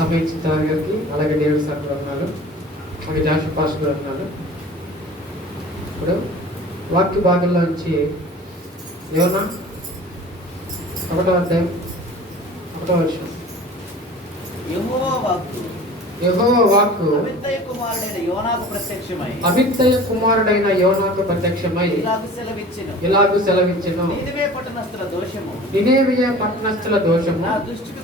సమయం ఇచ్చిన గారికి, అలాగే డేవిడ్ సార్ ఉన్నారు, అలాగే జాషు పాస్టర్ ఉన్నారు. ఇప్పుడు వాక్య భాగంలో నుంచి యోనా 1వ అధ్యాయం 1వ వచనం. యెహోవా వాక్కు అమిత్తయ కుమారుడైన యోనాకు ప్రత్యక్షమై ఇలాగు సెలవిచ్చెను. నినెవెయ పట్టణస్థుల దోషము నా దృష్టికి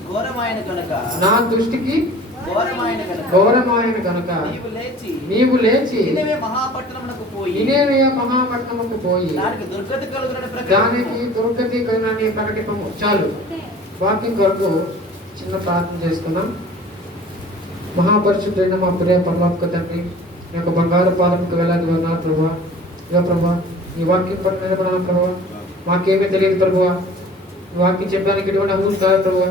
ఘోరమైన గనుక నీవు లేచి నినెవెయ మహాపట్టణముకు పోయి దానికి దుర్గతి కలుగునని ప్రకటింపము. చాలు. వాక్యం కొరకు చిన్న ప్రార్థన చేసుకున్నాం. మహాపరిశుద్ధుడైన మా ప్రియ పరలోక తండ్రి, మీ యొక్క బంగారు పాలనకు వెళ్ళాలి నా ప్రభా. ఇక ప్రభా, ఈ వాక్యం పట్ల నిలబడాలి ప్రభా. మాకేమీ తెలియదు ప్రభా. ఈ వాక్యం చెప్పడానికి ఎటువంటి అమూలు కాదు ప్రభా.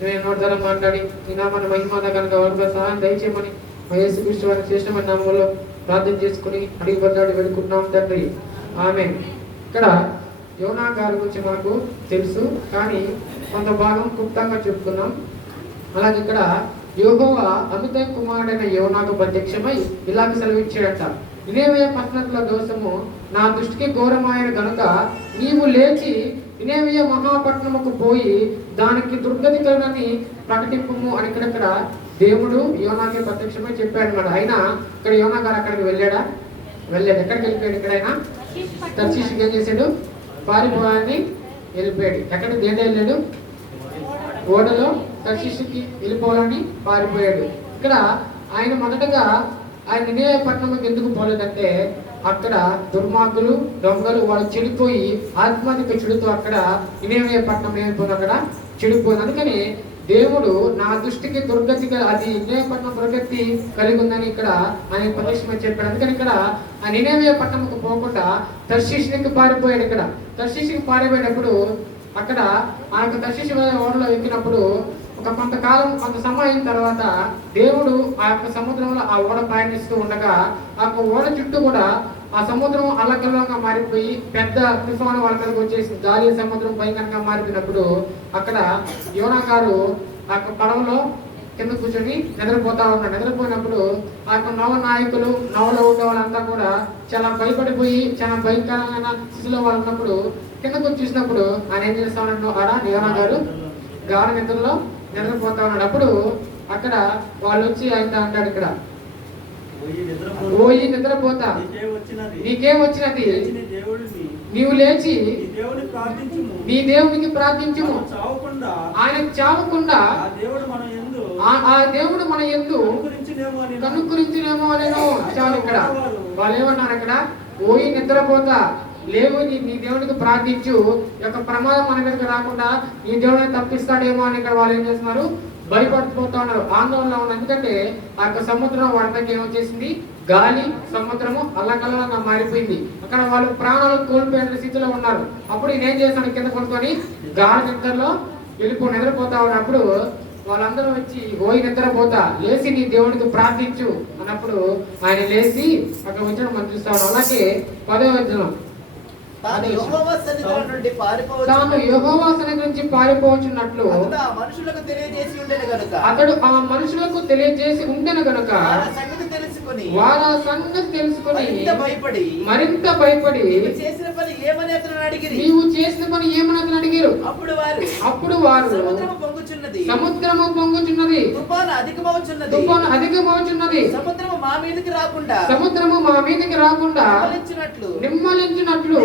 నేను నోటి ద్వారా మాట్లాడి ఈ నామాన్ని మహిమాన కనుక వారిపై సహాయం దయచేయమని మా యేసుక్రీస్తు వారికి శ్రేష్టమైన నామంలో ప్రార్థన చేసుకుని అడిగి బద్దాడి వేడుకుంటున్నాం తండ్రి. ఆమేన్. ఇక్కడ యోనా గారి గురించి మనకు తెలుసు, కానీ కొంత భాగం క్లుప్తంగా చెప్పుకున్నాం. అలాగే ఇక్కడ యెహోవా అమిత్తయ కుమారుడైన యోనాకు ప్రత్యక్షమై ఇలాగ సెలవిచ్చాడట. నినెవెయ పట్టణముల దోషము నా దృష్టికి ఘోరమైన గనుక నీవు లేచి నినెవెయ మహాపట్నముకు పోయి దానికి దుర్గతి కలుగునని ప్రకటింపము అని ఇక్కడ దేవుడు యోనాకి ప్రత్యక్షమై చెప్పాడు అన్నమాట. అయినా ఇక్కడ యోనా గారు అక్కడికి వెళ్ళాడా? వెళ్ళాడు. ఎక్కడికి వెళ్ళిపోయాడు? ఇక్కడైనా తర్షీషుకి ఏం చేశాడు? పారిపోవాలని వెళ్ళిపోయాడు. ఎక్కడ దేని వెళ్ళాడు? ఓడలో తర్షీషుకి వెళ్ళిపోవాలని పారిపోయాడు. ఇక్కడ ఆయన మొదటగా ఆయన నినెవెయ పట్టణంకి ఎందుకు పోలేదంటే అక్కడ దుర్మార్గులు దొంగలు వాళ్ళు చెడిపోయి ఆత్మాధిక చెడుతో అక్కడ నినెవెయ పట్టణం ఏమైపోయింది, అక్కడ చెడిపోయింది. అందుకని దేవుడు నా దృష్టికి దుర్గతి అది నినెవెయ పట్టణం దుర్గతి కలిగి ఉందని ఇక్కడ ఆయన ప్రత్యక్షమని చెప్పాడు. అందుకని ఇక్కడ ఆ నినెవెయ పట్టణంకు పోకుండా తర్షీషుకి పారిపోయాడు. ఇక్కడ తర్షీషుకి పారిపోయేటప్పుడు అక్కడ ఆ యొక్క తర్షీషు ఓడలో ఎక్కినప్పుడు కొంత సమయం తర్వాత దేవుడు ఆ యొక్క సముద్రంలో ఆ ఓడ ప్రయాణిస్తూ ఉండగా ఆ యొక్క ఓడ చుట్టూ కూడా ఆ సముద్రం అల్లకల్లంగా మారిపోయి పెద్ద తుఫాను వాళ్ళ మీదకి వచ్చేసి గాలి సముద్రం భయంకరంగా మారిపోయినప్పుడు అక్కడ యోనా గారు ఆ యొక్క పడవలో కింద కూర్చొని నిద్రపోతా ఉన్నాడు. నిద్రపోయినప్పుడు ఆ యొక్క నవ నాయకులు నవలో ఉండే వాళ్ళంతా కూడా చాలా భయపడిపోయి చాలా భయంకరమైన స్థితిలో వాళ్ళు ఉన్నప్పుడు కిందకు చూసినప్పుడు ఆయన ఏం చేస్తా ఉన్నాడు? ఆడ యోనా గారు గాఢ నిద్రలో నిద్రపోతా ఉన్నాడు. అప్పుడు అక్కడ వాళ్ళు వచ్చి ఆయన అంటాడు, ఇక్కడ ఓయి నిద్రపోతా నీకేం వచ్చినది? నీవు లేచి నీ దేవునికి ప్రార్థించుము. ఆయన చావకుండా ఆ దేవుడు మన యందు కనుకరించినేమో అనేను. చాలు. ఇక్కడ వాళ్ళు ఏమన్నారు? అక్కడ ఓయి నిద్రపోతా, లేవు, నీ దేవుడికి ప్రార్థించు, యొక్క ప్రమాదం మన మీదకి రాకుండా ఈ దేవుడిని తప్పిస్తాడేమో అని ఇక్కడ వాళ్ళు ఏం చేస్తున్నారు? భయపడిపోతా ఉన్నారు, ఆందోళనలో ఉన్నారు. ఎందుకంటే ఆ యొక్క సముద్రం వాడికి ఏమొచ్చేసింది? గాలి సముద్రము అల్లకల్లంగా మారిపోయింది. అక్కడ వాళ్ళు ప్రాణాలు కోల్పోయిన స్థితిలో ఉన్నారు. అప్పుడు ఈయన ఏం చేస్తాడు? కింద కొనుక్కొని గాలి నిద్రలో నిద్రపోతా ఉన్నప్పుడు వాళ్ళందరూ వచ్చి ఓయి నిద్రపోతా, లేచి నీ దేవుడికి ప్రార్థించు అన్నప్పుడు ఆయన లేచి అక్కడ వచ్చిన మనం చూస్తాడు. అలాగే 10వ వచనం, తాను యెహోవా సన్నిధి నుంచి పారిపోవచ్చున్నట్లు అతడు ఆ మనుషులకు తెలియజేసి ఉండెను గనుక వారు ఆ సంగతి తెలుసుకొని మరింత భయపడి నీవు చేసిన పని ఏమని అతను అడిగారు. అప్పుడు వారు సముద్రము పొంగుచున్నది, తుఫాను అధికమవుచున్నది, సముద్రము మా మీదకి రాకుండా నిమ్మలించినట్లు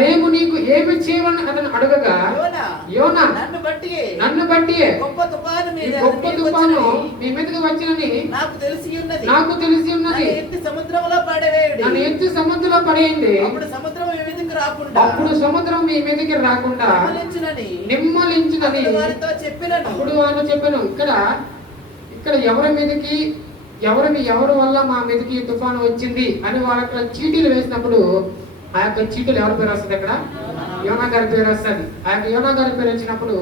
మేము నీకు ఏమి చేయవలని అతను అడగగా యోనా నన్ను బట్టి గొప్ప తుఫాను మీ మీదకి వచ్చినని నాకు తెలిసి ఉన్నది, నన్ను ఎత్తి సముద్రంలో పడేయండి, అప్పుడు సముద్రం మీ మీదకి రాకుండా నిమ్మలించినది అప్పుడు వాళ్ళు చెప్పాను. ఇక్కడ ఎవరి వల్ల మా మీదకి తుఫాను వచ్చింది అని వాళ్ళకి చీటీలు వేసినప్పుడు ఆ యొక్క చీటీలు ఎవరి పేరు వస్తుంది? అక్కడ యోనా గారి పేరు వస్తుంది. ఆ యొక్క యోనా గారి పేరు వచ్చినప్పుడు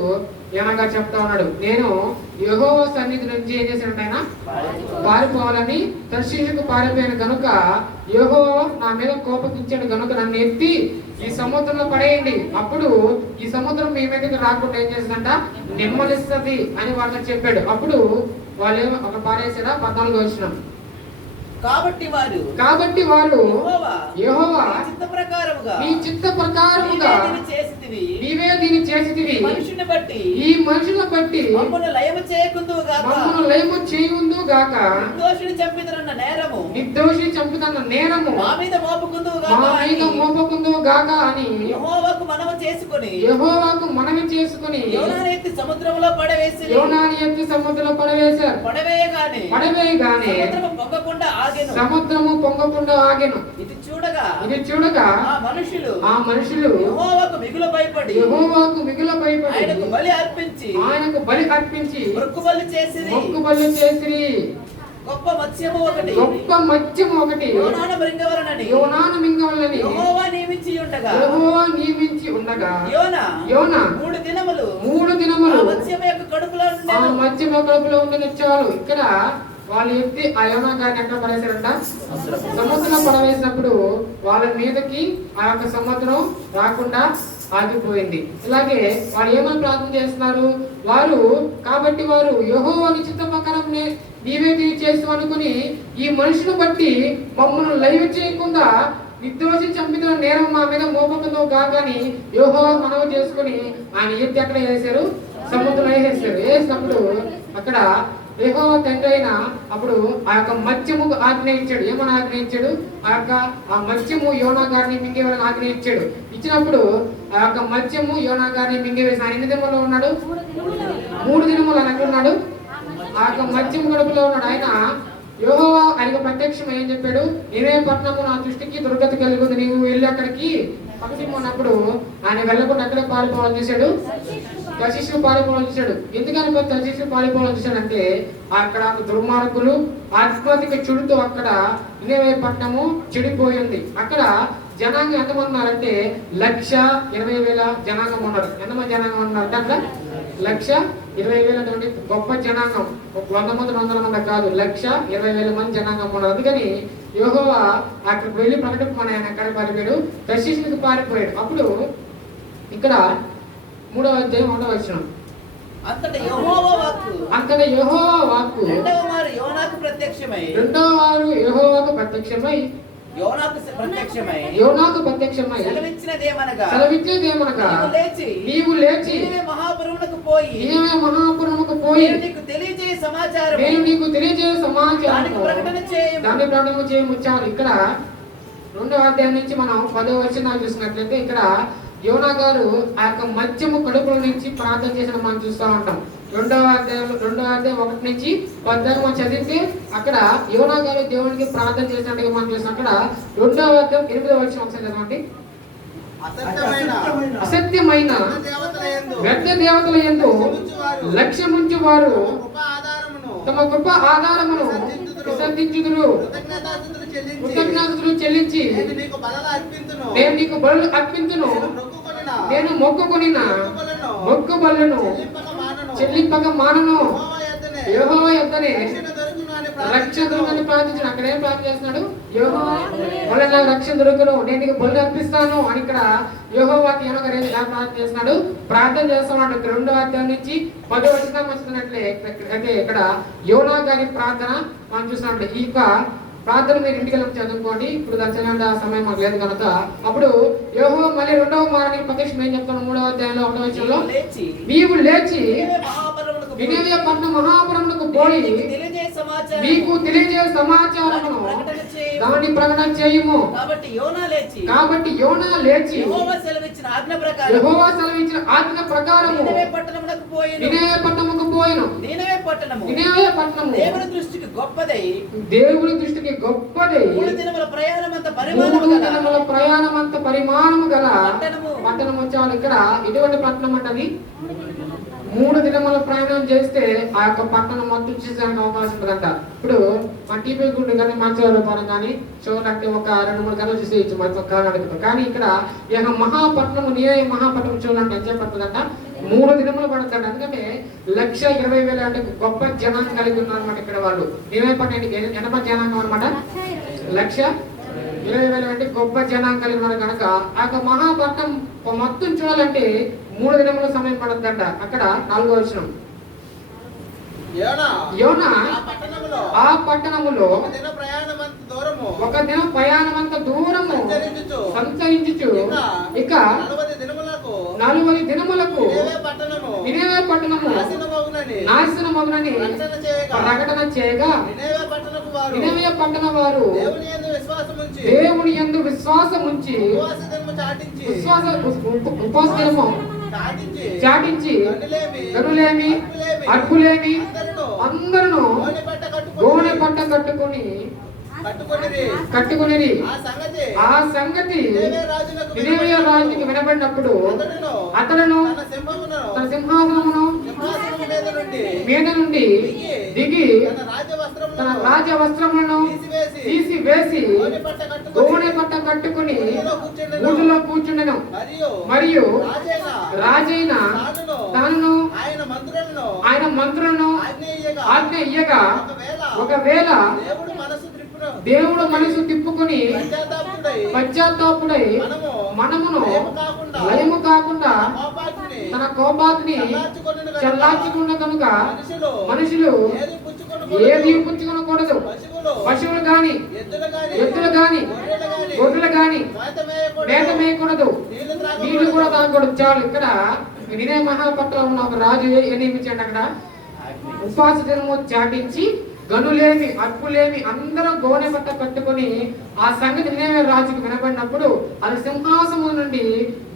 ఏమనగా చెప్తా ఉన్నాడు, నేను యెహోవా సన్నిధి నుంచి ఏం చేశానంటే ఆయన పారిపోవాలని తర్షీషుకు పారిపోయాను కనుక యెహోవా నా మీద కోపగించాడు కనుక నన్ను ఎత్తి ఈ సముద్రంలో పడేయండి, అప్పుడు ఈ సముద్రం మీ మీదకి రాకుండా ఏం చేస్తుందంట నెమ్మదిస్తుంది అని వాళ్ళకి చెప్పాడు. అప్పుడు వాళ్ళు ఒక పారేసారా 14 వచ్చిన కాబట్టి వారు యెహోవా నీ చిత్త ప్రకారముగా నీవే దీన్ని చేసితివి ఈ మనుషుని బట్టి మమ్మల్ని లయము చేయకుందువు గాక నిర్దోషిని చంపుతున్న నేరము మా మీద మోపకుందువు గాక అని యెహోవాకు మనవి చేసుకొని యోనాను ఎత్తి సముద్రంలో పడవేశారు. పడవేయగానే సముద్రము పొంగకుండా ఆగెను. ఇది చూడగా ఆ మనుషులు యెహోవాకు మిగుల భయపడి ఆయనకు బలి అర్పించి మొక్కుబలి చేసిరి. గొప్ప మత్స్యము ఒకటి యోనాను మింగవలనని యెహోవా నియమించి ఉండగా యోనా 3 దినములు ఆ మత్స్యము యొక్క కడుపులో ఉండని చాలు. ఇక్కడ వాళ్ళు ఎత్తి ఆ యోనా గారిని ఎక్కడ పడేశారంట సముద్రంలో పడవేసినప్పుడు వాళ్ళ మీదకి ఆ యొక్క సముద్రం రాకుండా ఆగిపోయింది. ఇలాగే వాళ్ళు ఏమని ప్రార్థన చేస్తున్నారు, కాబట్టి వారు యెహోవా చిత్త ప్రకారం నీవే దీన్ని చేస్తావు అనుకుని ఈ మనుషుని బట్టి మమ్మల్ని లైవ్ చేయకుండా నిర్దోషి చంపిన నేరం మా మీద మోపకుందో కాకని యెహోవా మనవి చేసుకుని ఆయన ఎత్తి ఎక్కడ వేశారు సముద్రం వేసినప్పుడు అక్కడ యెహోవా తండ్రి అయిన అప్పుడు ఆ యొక్క మత్స్యము ఆజ్ఞయించాడు. ఏమని ఆజ్ఞయించాడు, ఆ మత్స్యము యోనా గారిని మింగేవాళ్ళని ఆజ్ఞయించాడు. ఇచ్చినప్పుడు ఆ యొక్క మత్స్యము యోనా గారిని మింగివేసి ఆయన ఎన్ని దినములో ఉన్నాడు 3 దినములు అని ఎక్కడ ఉన్నాడు ఆ యొక్క మత్స్యము గడుపులో ఉన్నాడు. ఆయన యెహోవా ఆయనకు ప్రత్యక్షం ఏం చెప్పాడు, నీవే పట్టణము నా దృష్టికి దుర్గతి కలిగింది, నీవు వెళ్ళి అక్కడికి పక్కసిపోయినప్పుడు ఆయన వెళ్ళకుండా అక్కడే పారిపోవాలని చేశాడు, తర్షీషుకు పారిపోవాలని చేశాడు. ఎందుకని తర్షీషుకు పారిపోవాలని చేశాడంటే అక్కడ దుర్మార్గులు ఆత్మహత్యక చెడుతో అక్కడ నినెవె పట్టణము చెడిపోయింది. అక్కడ జనాంగం ఎంతమంది ఉన్నారంటే 1,20,000 జనాంగం ఉన్నారు. ఎంతమంది జనాంగం ఉన్నారు అంటే 1,20,000 గొప్ప జనాంగం. 100 మంది 200 మంది కాదు, 1,20,000 మంది జనాంగం ఉన్నారు. అందుకని యెహోవా అక్కడికి వెళ్ళి ప్రకటింపమని ఆయన ఎక్కడ పారిపోయాడు, తర్షీషుకు పారిపోయాడు. అప్పుడు ఇక్కడ 3వ అధ్యాయం 1వ వచనం, అంతటా యెహోవా వాక్కు రెండవ వారు యోనాకు ప్రత్యక్షమై యోనాకు ప్రత్యక్షమై సెలవిచ్చినదేమనగా నీవు లేచి మహాపురమునకు పోయి నేను నీకు తెలియజేయ సమాచారం దానికి ప్రకటన చేయము. ఇక్కడ 2వ అధ్యాయం నుంచి మనం 10వ వచనం చూసినట్లయితే ఇక్కడ యోనా గారు ఆ యొక్క మత్స్యము కడుపుల నుంచి ప్రార్థన చేసిన మనం చూస్తూ ఉంటాం. 2వ అధ్యాయం 1 నుంచి 10 దాకా మనం చదివితే అక్కడ యోనా గారు దేవునికి ప్రార్థన చేసినట్టుగా మనం చూస్తాం. అక్కడ 2వ అధ్యాయం 8వ వచనం ఒకసారి చదవండి. అసత్యమైన వ్యర్థ దేవతల యందు లక్ష్యముంచు వారు తమ కృప ఆధారమును విసర్జించుదురు. కృతజ్ఞతలు చెల్లించి నేను నీకు బలులు అర్పింతును, నేను మొక్కుకొనిన మొక్కుబలులను చెల్లింపక మానను. యెహోవా యొద్దనే రక్షణ దొరుకుని ప్రార్థించాడు. అక్కడ ఏం ప్రార్థన చేస్తున్నాడు, యెహోవా వల్ల నాకు రక్షణ దొరుకును, నేను నీకు బలులు అర్పిస్తాను అని ఇక్కడ యెహోవాకి ప్రార్థన చేస్తున్నాడు, ప్రార్థన చేస్తున్నాడు. 2వ అధ్యాయం నుంచి 10వ వచనం వస్తున్నట్లే అయితే ఇక్కడ యోనా గారి ప్రార్థన మనం చూస్తున్నాడు. ఈ ప్రార్థన మీరు ఇంటికి వెళ్ళి చదువుకోండి, ఇప్పుడు దర్శన సమయం మాకు లేదు కనుక. అప్పుడు యెహోవా మళ్ళీ 2వ మారానికి ప్రత్యక్షం ఏం చెప్తాను 3వ అధ్యాయంలో 1వ వచనంలో, నీవు లేచి నినెవె పట్టణ మహాపురమునకు పోయి నీకు తెలియజేయ సమాచారమును దాన్ని ప్రకటన చేయుము. కాబట్టి యోనా లేచి యెహోవా సెలవిచ్చిన ఆజ్ఞ ప్రకారము నినెవె పట్టణమునకు పోయెను. నినెవె పట్టణము దేవుని దృష్టికి గొప్పదై 3 దినముల ప్రయాణమంత పరిమాణము గల పట్టణం వచ్చాను. ఇక్కడ ఎటువంటి పట్టణం అంటది, 3 దినముల ప్రయాణం చేస్తే ఆ యొక్క పట్టణం మొత్తం చూసేదానికి అవకాశం ఉంటుందంట. ఇప్పుడు మా టీపీ గుండు కానీ మంచవరం కానీ చూడాలంటే ఒక 2-3 గంటలు చూసేయచ్చు మంచి కాలనడకతో. కానీ ఇక్కడ ఈ యొక్క మహాపట్నము నియ మహాపట్నం చూడాలంటే ఎంత పడుతుందంట 3 దినములు పడుతుంది. ఎందుకంటే 1,20,000 అంటే గొప్ప జనాంగం కలిగి ఉన్నారు అనమాట. ఇక్కడ వాళ్ళు ఏమై పట్టండి ఎంత జనాంగం అనమాట, 1,20,000 అంటే గొప్ప జనాంగం కలిగి ఉన్నారు కనుక ఆ యొక్క మహాపట్నం మొత్తం చూడాలంటే 3 దినముల సమయం పడుతుందంట. అక్కడ 4వ వచనం, యోనా ఆ పట్టణములో ఒక దిన ప్రయాణమంత దూరము సంచరించుచు ఇక 40 దినములకు నినెవె పట్టణము నాశనమగునని ప్రకటన చేయగా నినెవె పట్టణ వారు దేవుని యందు విశ్వాసముంచి ఉపవాస దినము చాటించి గనులేమి అడ్పులేమి అందరూ గోనె పట్ట కట్టుకుని ఆ సంగతి నినెవె రాజునికి వినబడినప్పుడు అతడును తన సింహాసనమును మీద నుండి దిగి తన రాజ వస్త్రములను తీసివేసి గోనె పట్ట కట్టుకుని ఊటిలో కూర్చుండెను. మరియు రాజైన తాను ఆయన మంత్రులను ఆజ్ఞ ఇయ్యగా ఒకవేళ దేవుడు మనసు తిప్పుకొని పశ్చాత్తాపుడై మనమును లయము కాకుండా తన కోపాగ్ని చల్లార్చుకున్న కనుక మనుషులు ఏది పుచ్చుకొనకూడదు. పశువులు గాని ఎద్దులు గాని గొర్రెలు గాని మేత మేయకూడదు, నీళ్లు కూడా తాగకూడదు. చాలు. ఇక్కడ నినే మహాపట్నంలో ఉన్న ఒక రాజు ఏం నియమించండి, అక్కడ ఉపవాస దినము చాటించి గనులేమి అడ్పులేమి అందరూ గోనె పట్ట కట్టుకుని ఆ సంగతి నినెవె రాజుకు వినబడినప్పుడు అది సింహాసనం నుండి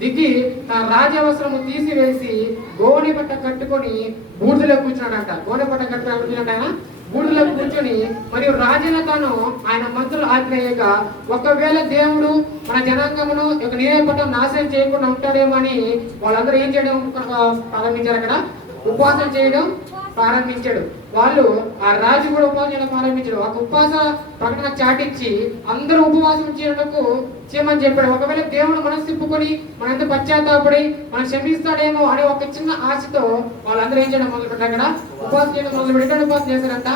దిగి తన రాజవస్త్రము తీసివేసి గోనె పట్ట కట్టుకొని బూడిదలో కూర్చున్నాడంట. గోనె పట్ట కట్టుకుని కూర్చున్నాడు ఆయన బూడిదలో కూర్చొని, మరియు రాజైన తాను ఆయన మంత్రులు ఆజ్ఞేయగా ఒకవేళ దేవుడు మన జనాంగమును నినెవె పట్టణం నాశనం చేయకుండా ఉంటాడేమో అని వాళ్ళందరూ ఏం చేయడం ప్రారంభించారు, అక్కడ ఉపవాసం చేయడం ప్రారంభించాడు. వాళ్ళు ఆ రాజు కూడా ఉపవాసం చేయడం ప్రారంభించాడు. ఒక ఉపవాస ప్రకటన చాటించి అందరూ ఉపవాసం చేయమని చెప్పాడు. ఒకవేళ దేవుడు మనసు తిప్పుకొని మన ఎంత పశ్చాత్తాపడి మనం క్షమిస్తాడేమో అనే ఒక చిన్న ఆశతో వాళ్ళందరూ ఏం చేయడం మొదలు పెట్టారు, అక్కడ ఉపవాసం చేయడం మొదలు పెట్టి ఉపవాసం చేశారంట.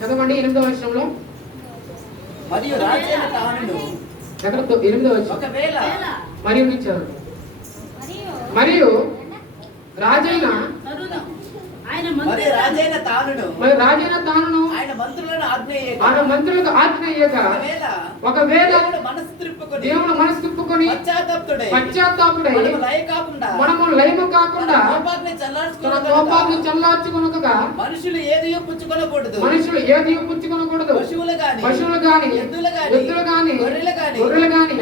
చదవండి 8వ వచనంలో. మరియు రాజైన తానును ఎక్కడ 8వ వచనం మరియు రాజైన రాజైన తానును ఆయన మంత్రులకు ఆజ్ఞేయగా ఒకవేళ దేవుడు మనసు తిప్పుకొని పశ్చాత్తాపుడై మనము లయము కాకుండా తన కోపాన్ని చల్లార్చుకొనగా మనుషులు ఏది పుచ్చుకొనకూడదు. పశువులు గాని ఎద్దులు గాని గొర్రెలు గాని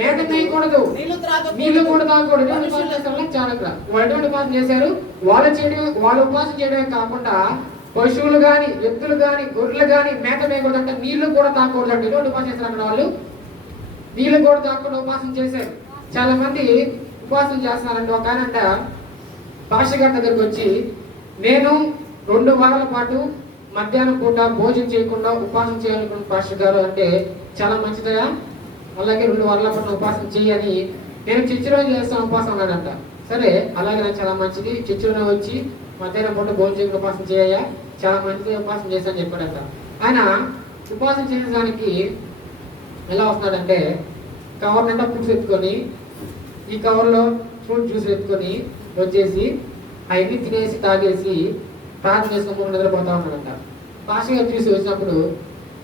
మేత మేయకూడదు, నీళ్లు కూడా తాగకూడదు. వాళ్ళు ఎటువంటి ఉపాసన చేశారు, వాళ్ళు ఉపాసన చేయడమే కాకుండా పశువులు గాని ఎద్దులు గాని గొర్రెలు గాని మేత మేయకూడదు అంటే నీళ్లు కూడా తాగకూడదు అంటే ఎటువంటి ఉపాసన చేశారు అక్కడ వాళ్ళు, నీళ్లు కూడా తాగకుండా ఉపాసన చేశారు. చాలా మంది ఉపాసన చేస్తున్నారంటే ఒక ఆయన అంట పాస్టర్ గారి దగ్గరకు వచ్చి, నేను 2 వారాల పాటు మధ్యాహ్నం పూట భోజనం చేయకుండా ఉపాసన చేయాలనుకున్న పాస్టర్ గారు అంటే చాలా మంచిదయా, అలాగే 2 వారాల పాటు ఉపాసన చేయని నేను చర్చిలో చేస్తాను ఉపాసన అన్నాడంట. సరే అలాగే నాకు చాలా మంచిది, చర్చిలోనే వచ్చి మధ్యాహ్నం పూట భోజనం చేయకుండా ఉపాసన చేయా, చాలా మంచిది ఉపాసన చేస్తానని చెప్పాడంట. ఆయన ఉపాసన చేసేదానికి ఎలా వస్తున్నాడంటే కవర్ నిండా ఫ్రూట్స్ ఎత్తుకొని ఈ కవర్లో ఫ్రూట్ జ్యూస్ ఎత్తుకొని వచ్చేసి అవన్నీ తినేసి తాగేసి ప్రార్థన చేసుకుని నిద్రపోతా ఉన్నాడంట. పాస్టర్ గారు చూసి వచ్చినప్పుడు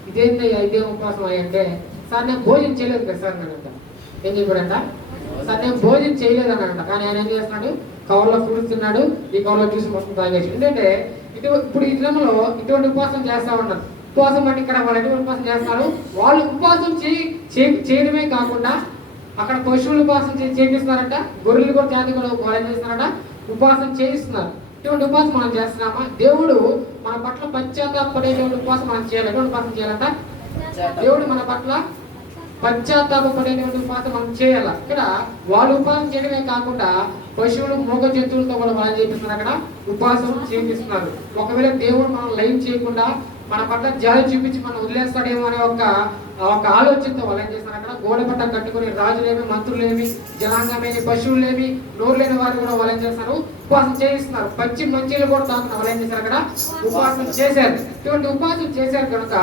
ఇదే ఉపాసం అయ్యంటే, సార్ నేను భోజనం చేయలేదు కదా సార్ అన్నాడంట. ఏం చెప్పాడంట, సార్ నేను భోజనం చేయలేదు అన్నాడంట. కానీ ఆయన ఏం చేస్తున్నాడు, కవర్లో ఫ్రూట్స్ తిన్నాడు, ఈ కవర్లో జ్యూస్ మొత్తం తాగేసి. ఏంటంటే ఇప్పుడు ఈ దినంలో ఇటువంటి ఉపవాసం చేస్తా ఉన్నారు. ఉపవాసం అంటే ఇక్కడ వాళ్ళు ఎటువంటి ఉపవాసం చేస్తారు, వాళ్ళు ఉపవాసం చేయడమే కాకుండా అక్కడ పశువులు ఉపవాసం చేపిస్తున్నారంట, గొర్రెలు కూడా జాతి కూడా వాళ్ళు చేస్తున్నారంట, ఉపవాసం చేయిస్తున్నారు. ఇటువంటి ఉపవాసం మనం చేస్తున్నామా? దేవుడు మన పట్ల పశ్చాత్తాపడేటువంటి ఉపవాసం మనం చేయాలి. ఎటువంటి ఉపవాసం చేయాలంట, దేవుడు మన పట్ల పశ్చాత్తాపడేటువంటి ఉపవాసం మనం చేయాల. ఇక్కడ వాళ్ళు ఉపవాసం చేయడమే కాకుండా పశువులు మూగ జంతువులతో కూడా వాళ్ళు చేపిస్తున్నారు, అక్కడ ఉపవాసం చేపిస్తున్నారు. ఒకవేళ దేవుడు మనం లైవ్ చేయకుండా మన పట్ల జాలి చూపించి మనం వదిలేస్తాడేమో అనే ఒక ఆలోచనతో వాళ్ళు ఏం చేస్తారు, అక్కడ గోడ పట్ట కట్టుకుని రాజులేమి, మంత్రులేమి, జనాంగమేమి, పశువులేమి, నోరు లేని వారు కూడా వాళ్ళు ఏం చేస్తారు, ఉపవాసం చేయిస్తున్నారు. పచ్చి మంచిలు కూడా తాకున్న వాళ్ళు ఏం చేశారు, అక్కడ ఉపవాసం చేశారు. ఇటువంటి ఉపవాసం చేశారు కనుక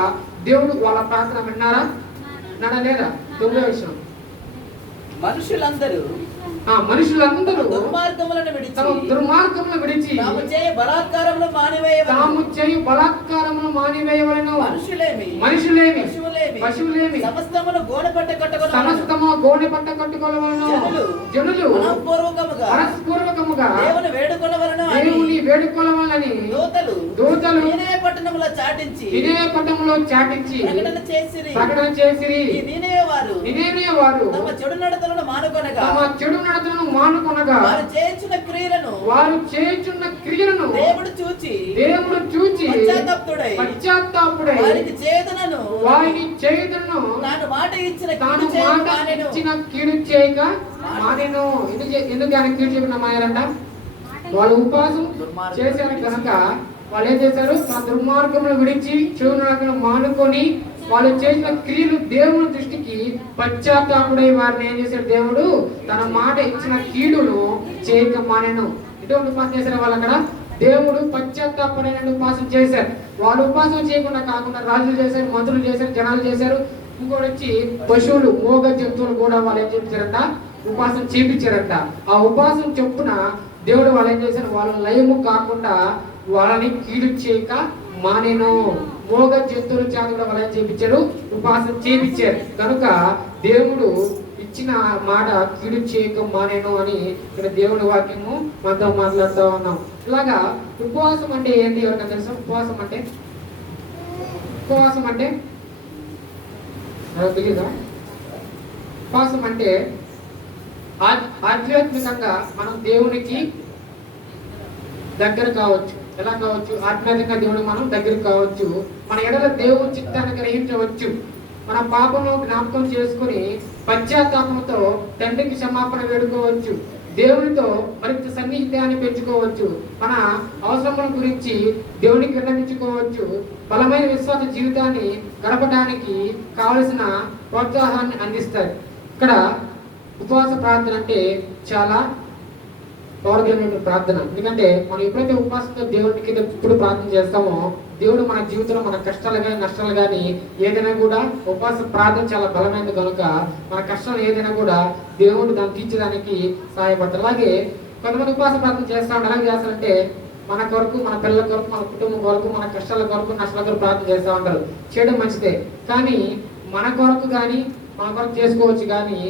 దేవుడు వాళ్ళ ప్రార్థన విన్నారా, నడలేదా? 9వ విషయం, మనుషులందరూ దుర్మార్గములను విడిచి తాము చేయు బలాత్కారమును మానివేయవలెను. మనుషులేమి, పశువులేమి సమస్తమును గోనె పట్ట కట్టుకొనవలెను. జనులు మనఃపూర్వకముగా దేవుని వేడుకొనవలెనని దూతలు నీనెవె పట్టణములో చాటించి ప్రకటన చేసిరి. ఈ నీనెవె వారు తమ చెడు నడతలను మానుకొనగా వారు చేయుచున్న క్రియలను దేవుడు చూచి పశ్చాత్తాపుడై వారికి చేయుదును తాను మాట ఇచ్చిన కీడు చేయక మానెను. ఎందుకు ఆయన కీడు చేయకుండా మాయారంట? వాళ్ళు ఉపవాసం చేశారు కనుక వాళ్ళు ఏం చేశారు, తన దుర్మార్గమును విడిచి చెడు నడకను మానుకొని వాళ్ళు చేసిన క్రియలు దేవుని దృష్టికి పశ్చాత్తాపుడై వారిని ఏం చేశాడు, దేవుడు తన మాట ఇచ్చిన కీడును చేయక మానెను. ఇటువంటి ఉపాసన చేశారు వాళ్ళు అక్కడ. దేవుడు పశ్చాత్తాపడైన ఉపాసన చేశారు. వాళ్ళు ఉపాసన చేయకుండా కాకుండా రాజులు చేశారు, మంత్రులు చేశారు, జనాలు చేశారు. ఇంకోటి వచ్చి పశువులు, మోగ జంతువులు కూడా వాళ్ళు ఏం చేయించారంట, ఉపాసన చేపించారంట. ఆ ఉపాసన చొప్పున దేవుడు వాళ్ళు ఏం చేశారు, వాళ్ళ లయము కాకుండా వాళ్ళని కీడు చేయక మానెను. మోగ జంతువుల చేత కూడా వాళ్ళు ఏం చేయించారు, ఉపాసన చేపించారు. కనుక దేవుడు ఇచ్చిన మాట కీడు చేయక మానేను అని ఇక్కడ దేవుని వాక్యము మనతో మాట్లాడుతూ ఉన్నాం. ఇలాగా ఉపవాసం అంటే ఏంటి, ఎవరికైనా తెలుసా? ఉపవాసం అంటే తెలీదా? ఉపవాసం అంటే ఆధ్యాత్మికంగా మనం దేవునికి దగ్గర కావచ్చు. ఎలా కావచ్చు? ఆధ్యాత్మికంగా దేవుడు మనం దగ్గర కావచ్చు. మన ఎడల దేవుని చిత్తాన్ని గ్రహించవచ్చు. మన పాపము జ్ఞాపకం చేసుకుని పశ్చాత్తాపంతో తండ్రికి క్షమాపణ వేడుకోవచ్చు. దేవునితో మరింత సన్నిహితాన్ని పెంచుకోవచ్చు. మన అవసరముల గురించి దేవునికి విన్నవించుకోవచ్చు. బలమైన విశ్వాస జీవితాన్ని గడపడానికి కావలసిన ప్రోత్సాహాన్ని అందిస్తారు. ఇక్కడ ఉపవాస ప్రార్థన అంటే చాలా పవర్ఫుల్ ప్రార్థన. ఎందుకంటే మనం ఎప్పుడైతే ఉపవాసంతో దేవుడికి ఎప్పుడు ప్రార్థన చేస్తామో దేవుడు మన జీవితంలో మన కష్టాలు కానీ నష్టాలు కానీ ఏదైనా కూడా ఉపవాస ప్రార్థన చాలా బలమైనది కనుక మన కష్టాలు ఏదైనా కూడా దేవుడు దాన్ని తీర్చడానికి సహాయపడతారు. అలాగే కొంతమంది ఉపవాస ప్రార్థన చేస్తా ఉంటారు. ఎలా చేస్తారంటే మన కొరకు, మన పిల్లల కొరకు, మన కుటుంబం కొరకు, మన కష్టాల కొరకు, నష్టాల కొరకు ప్రార్థన చేస్తూ ఉంటారు. చేయడం మంచిదే, కానీ మన కొరకు కానీ మన కొరకు చేసుకోవచ్చు. కానీ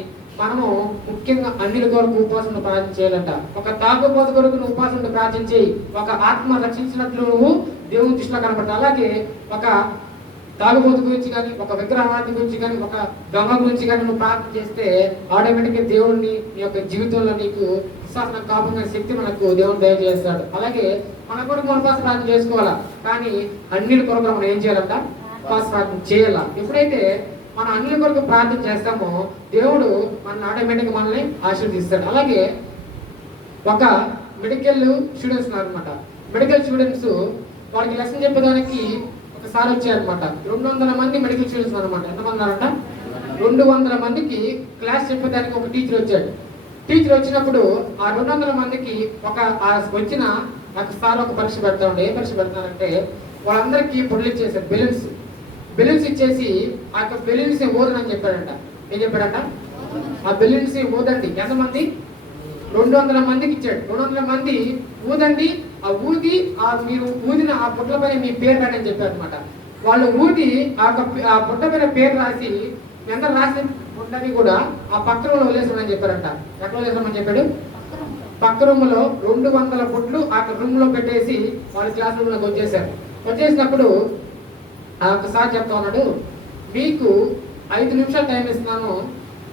మనము ముఖ్యంగా అన్నిల కొరకు ఉపవాసం ప్రార్థన చేయాలంట. ఒక తాగుబోతు కొరకు నువ్వు ఉపవాసం ప్రార్థన చేయి, ఒక ఆత్మ రక్షించినట్లు నువ్వు దేవుని దృష్టిలో కనపడతావు. అలాగే ఒక తాగుబోతు గురించి కానీ, ఒక విగ్రహాన్ని గురించి కానీ, ఒక దొంగ గురించి కానీ నువ్వు ప్రార్థన చేస్తే ఆటోమేటిక్గా దేవుడిని నీ యొక్క జీవితంలో నీకు విశ్వాసం కాపాడే శక్తి మనకు దేవుడు దయచేస్తాడు. అలాగే మన కొరకు మన ఉపవాస ప్రార్థన చేసుకోవాలా, కానీ అన్నిల కొరకు మనం ఏం చేయాలంట? ఉపవాస ప్రార్థన చేయాలా. ఎప్పుడైతే మనం అన్నిల కొరకు ప్రార్థన చేస్తామో దేవుడు మన ఆటోమేటిక్గా మనల్ని ఆశీర్వదిస్తాడు. అలాగే ఒక మెడికల్ స్టూడెంట్స్ ఉన్నారనమాట. మెడికల్ స్టూడెంట్స్ వాళ్ళకి లెసన్ చెప్పడానికి ఒకసారి వచ్చారనమాట. 200 మంది మెడికల్ స్టూడెంట్స్ అనమాట. ఎంతమంది ఉన్నారంట? 200 మందికి క్లాస్ చెప్పడానికి ఒక టీచర్ వచ్చాడు. టీచర్ వచ్చినప్పుడు ఆ 200 మందికి వచ్చిన సార్ ఒక పరీక్ష పెడతా ఉండే. ఏ పరీక్ష పెడతానంటే వాళ్ళందరికీ పొడులు ఇచ్చేసారు, బెలూన్స్ ఇచ్చేసి ఆ యొక్క బెలూన్స్ ఓదనని చెప్పాడంట. ఏం చెప్పాడంట? ఆ బెలూన్స్ ఊదండి. ఎంతమంది? 200 మందికి ఇచ్చాడు. 200 మంది ఊదండి, ఆ ఊది మీరు ఊదిన ఆ బుట్టల పైన మీ పేరు రాయని చెప్పారు అనమాట. వాళ్ళు ఊది ఆ బుట్ట పైన పేరు రాసి ఎంత రాసిన బుట్టని కూడా ఆ పక్క రూమ్లో వదిలేసామని చెప్పారంట. ఎక్కడ వదిలేసామని చెప్పాడు? పక్క రూమ్లో 200 బుట్లు ఆ రూమ్ లో పెట్టేసి వాళ్ళ క్లాస్ రూమ్ లోకి వచ్చేసారు. వచ్చేసినప్పుడు ఒకసారి చెప్తా ఉన్నాడు, మీకు 5 నిమిషాలు టైం ఇస్తున్నాను,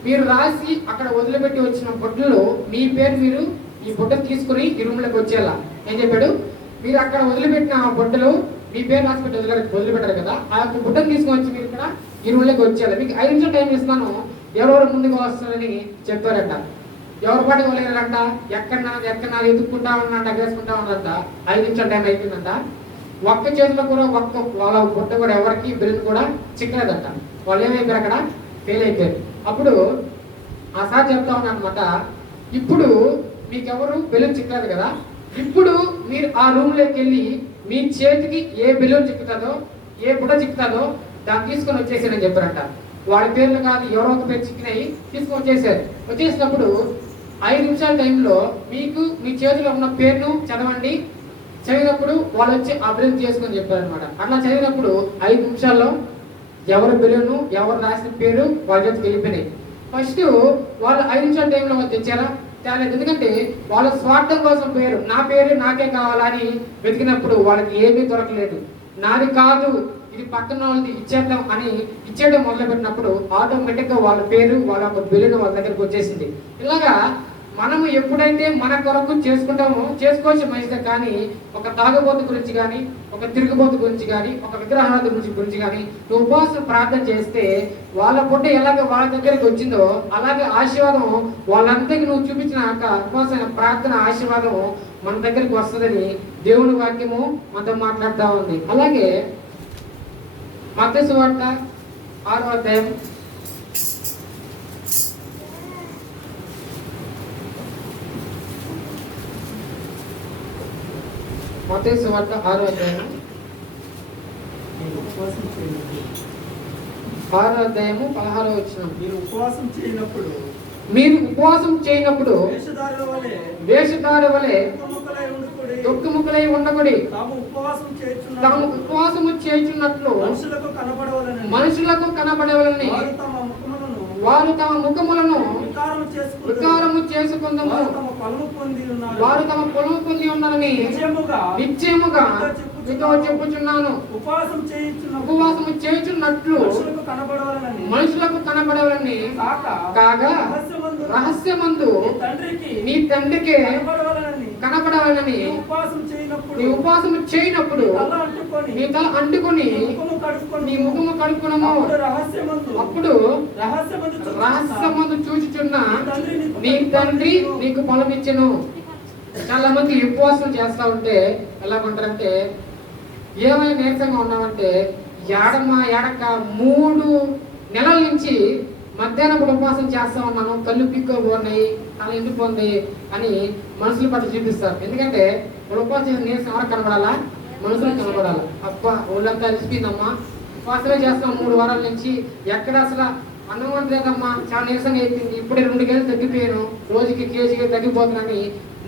మీరు రాసి అక్కడ వదిలిపెట్టి వచ్చిన బుట్టలో మీ పేరు మీరు ఈ బుట్ట తీసుకుని ఈ రూమ్లోకి వచ్చేలా. ఏం చెప్పాడు? మీరు అక్కడ వదిలిపెట్టిన ఆ బుట్టలో మీ పేరు రాసి పెట్టి వదిలిపెట్టారు కదా, ఆ యొక్క బుట్టను తీసుకొని వచ్చి మీరు ఇక్కడ ఈ రూమ్లోకి వచ్చేయాలి. మీకు 5 నిమిషాలు టైం ఇస్తున్నాను, ఎవరెవరు ముందుకు వస్తారని చెప్పారంట. ఎవరు పాటికి వెళ్ళారంట? ఎక్కడ ఎదుక్కుంటా ఉన్నాడు, ఎగరేసుకుంటా ఉన్నారంట. 5 నిమిషాలు టైం అయిపోయిందంట. ఒక్క చేతిలో కూడా ఒక్క వాళ్ళ బుట్ట కూడా ఎవరికి బెలూన్ కూడా చిక్కలేదట. వాళ్ళు ఏమైపోయారు, అక్కడ ఫెయిల్ అయిపోయారు. అప్పుడు ఆ సార్ చెప్తా ఉన్నా అనమాట, ఇప్పుడు మీకెవరు బెలూన్ చిక్కలేదు కదా, ఇప్పుడు మీరు ఆ రూమ్లోకి వెళ్ళి మీ చేతికి ఏ బెలూన్ చిక్కుతుందో, ఏ బుట్ట చిక్కుతుందో దాన్ని తీసుకొని వచ్చేసారని చెప్పారంట. వాళ్ళ పేర్లు కాదు, ఎవరో ఒక పేరు చిక్కినాయి, తీసుకొని వచ్చేసారు. వచ్చేసినప్పుడు 5 నిమిషాల టైంలో మీకు మీ చేతిలో ఉన్న పేరును చదవండి. చదివినప్పుడు వాళ్ళు వచ్చి ఆ బెలూన్ చేసుకొని చెప్పారనమాట. అట్లా చదివినప్పుడు 5 నిమిషాల్లో ఎవరు బెలూను, ఎవరు రాసిన పేరు వాళ్ళ చేతికి వెళ్ళిపోయినాయి. ఫస్ట్ వాళ్ళు 5 నిమిషాల టైంలో వాళ్ళు తెచ్చారా, తేలేదు. ఎందుకంటే వాళ్ళ స్వార్థం కోసం పేరు, నా పేరు నాకే కావాలని వెతికినప్పుడు వాళ్ళకి ఏమీ దొరకలేదు. నాది కాదు, ఇది పక్కన వాళ్ళది ఇచ్చేద్దాం అని ఇచ్చేయడం మొదలుపెట్టినప్పుడు ఆటోమేటిక్గా వాళ్ళ పేరు, వాళ్ళ బెలూన్ వాళ్ళ దగ్గరికి వచ్చేసింది. ఇలాగా మనము ఎప్పుడైతే మన కొరకు చేసుకుంటామో చేసుకోవచ్చు మంచిదే, కానీ ఒక తాగుబోతు గురించి కానీ, ఒక తిరుగుబోతు గురించి కానీ, ఒక విగ్రహారాధన గురించి కానీ నువ్వు ఉపవాసం ప్రార్థన చేస్తే వాళ్ళ పుట్ట ఎలాగ వాళ్ళ దగ్గరికి వచ్చిందో అలాగే ఆశీర్వాదం వాళ్ళందరికీ నువ్వు చూపించిన ఉపవాస ప్రార్థన ఆశీర్వాదం మన దగ్గరికి వస్తుందని దేవుని వాక్యము మనతో మాట్లాడుతూ ఉంది. అలాగే మత్తయి సువార్త 6వ అధ్యాయం మత్తయి సువార్త 6వ అధ్యాయం 16వ వచనం. మీరు ఉపవాసం చేయనప్పుడు వేషధారి వలె దుఃఖముఖులై ఉండకుడి, తాము ఉపవాసము చేయుచున్నట్లు మనుషులకు కనబడవలని వారు తమ ముఖములను వికారము చేసుకుందాము, వారు తమ పొలము పొంది ఉన్నారని నిశ్చయముగా మీతో చెప్పుచున్నాను. ఉపవాసము చేయుచున్నట్లు మనుషులకు కనబడవలని కాగా రహస్యమందు నీ తండ్రికి కనబడాలని నీ ఉపవాసము చేయనప్పుడు నీ తల అంటుకొని నీ ముఖము కడుక్కునము. అప్పుడు రహస్యమందు చూచుచున్న నీ తండ్రి నీకు ఫలమిచ్చెను. చాలా మంది ఉపవాసం చేస్తా ఉంటే ఎలాగుంటారంటే, ఏమైనా నీరసంగా ఉన్నామంటే ఏడక 3 నెలల నుంచి మధ్యాహ్నం ఉపవాసం చేస్తా ఉన్నాను, కళ్ళు పిక్కోబోన్నాయి, తల ఎండిపోంది అని మనుషుల పట్ల చూపిస్తారు. ఎందుకంటే వాళ్ళు ఉపవాసం చేసిన నీరసం ఎవరికి కనబడాలా, మనుషులకు కనబడాలి. అబ్బా ఒళ్ళంతా అలిసిపోయిందమ్మా, ఉపవాసమే చేస్తాం 3 వారాల నుంచి, ఎక్కడ అసలు అన్నం వండలేదమ్మా, చాలా నీరసంగా అయిపోయింది, ఇప్పుడే 2 కేజీలు తగ్గిపోయాను, రోజుకి కేజీకి తగ్గిపోతున్నానని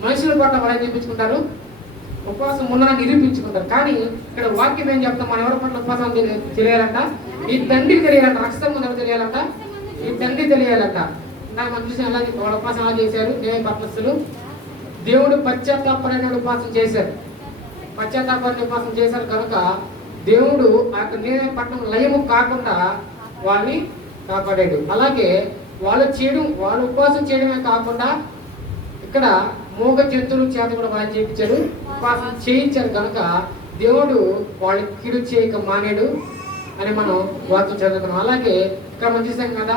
మనుషుల పట్ల వాళ్ళు నిరూపించుకుంటారు, ఉపవాసం ఉన్నారని నిరూపించుకుంటారు. కానీ ఇక్కడ వాక్యం ఏం చెప్తాం, మన ఎవరి పట్ల ఉపవాసం తెలియాలంట, ఈ తండ్రికి తెలియాలంట, రక్తం ముందు తెలియాలంట, ఈ తండ్రి తెలియాలంట. నాకు మనం చూసిన ఎలా వాళ్ళ ఉపవాసం ఎలా చేశారు, దేవ పట్లస్తులు దేవుడు పశ్చాత్తాపరమైన ఉపవాసం చేశారు. పశ్చాత్తాపరమైన ఉపవాసం చేశారు కనుక దేవుడు ఆ యొక్క నేనే పట్టణం లయము కాకుండా వాళ్ళని కాపాడాడు. అలాగే వాళ్ళు ఉపవాసం చేయడమే కాకుండా ఇక్కడ మూగ జంతువుల చేత కూడా వాళ్ళు చేయించారు, ఉపవాసం చేయించారు కనుక దేవుడు వాళ్ళకి కీడు చేయక మానేడు అని మనం వాక్యం చదువుకున్నాం. అలాగే ఇక్కడ మనం చూసాం కదా,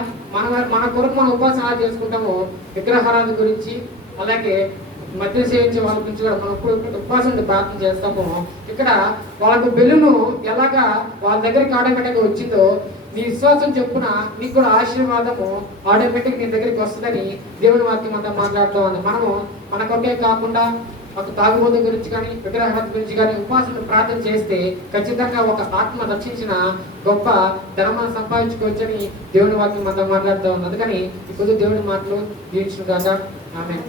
మన కొరకు మనం ఉపవాసం ఎలా చేసుకుంటామో విగ్రహారాధన గురించి, అలాగే మధ్య సేవించే వాళ్ళ గురించి కూడా మనం ఉపవాసం ప్రార్థన చేస్తాము. ఇక్కడ వాళ్ళకు బెలూను ఎలాగా వాళ్ళ దగ్గరికి ఆటోమేటిక్గా వచ్చిందో నీ విశ్వాసం చెప్పున నీకు కూడా ఆశీర్వాదము ఆటోమేటిక్ నీ దగ్గరికి వస్తుందని దేవుని వాక్యం అంతా మాట్లాడుతూ ఉంది. మనము మన కొరకే కాకుండా ఒక తాగుబోతు గురించి కానీ విగ్రహారాధన గురించి కానీ ఉపవాసం ప్రార్థన చేస్తే ఖచ్చితంగా ఒక ఆత్మ రక్షించిన గొప్ప ధర్మాన్ని సంపాదించుకోవచ్చని దేవుని వాక్యం అంతా మాట్లాడుతూ ఉంది. అందుకని ఇప్పుడు దేవుని మాటలు దీవించును గాక. ఆమేన్.